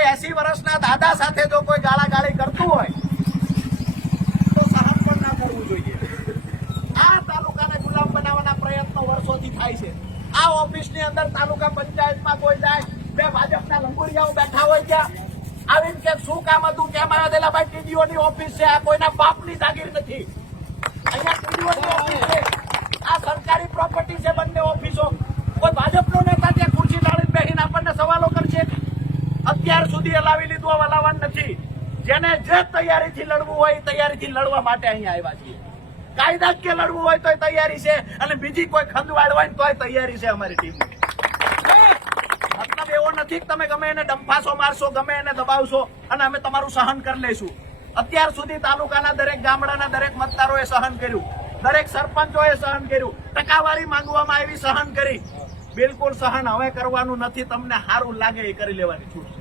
કોઈ 80 વર્ષના દાદા સાથે જો કોઈ ગાળાગાળી કરતું હોય તો સહન પણ ના કરવું જોઈએ. આ તાલુકાને ગુલામ બનાવવાના પ્રયત્નો વર્ષોથી થાય છે. આ ઓફિસની અંદર તાલુકા પંચાયતમાં કોઈ જાય, બે ભાજપના લંગુડિયાઓ બેઠા હોય ત્યાં આવીને કે શું કામ હતું, કેમ આવ્યા? દેલાભાઈ ટીડીઓની ઓફિસ છે, આ કોઈના બાપની જાગીર નથી. અહીંયા ટીડીઓની ઓફિસ છે, આ સરકારી પ્રોપર્ટી છે. બંને ઓફિસો કોઈ ભાજપનો નેતા ત્યાં ખુરશી ડાળીને બેસીને આપણને સવાલો કરશે? અત્યાર સુધી હલાવી લીધું, હલાવવાનું નથી. જેને જે તૈયારીથી લડવું હોય એ તૈયારીથી લડવા માટે અહીંયા આવ્યા છીએ. કાયદાકીય લડવું હોય તોય તૈયારી છે, અને બીજી કોઈ ખંડવાડ હોય તોય તૈયારી છે અમારી ટીમની. મતલબ એવો નથી કે તમે ગમે એને ડંફાસો મારશો, ગમે એને દબાવશો અને અમે તમારું સહન કરી લઈશું. અત્યાર સુધી તાલુકાના દરેક ગામડાના દરેક મતદારોએ સહન કર્યું, દરેક સરપંચોએ સહન કર્યું, ટકાવારી માંગવામાં આવી, સહન કરી. બિલકુલ સહન હવે કરવાનું નથી. તમને સારું લાગે એ કરી લેવાની છૂટ છે.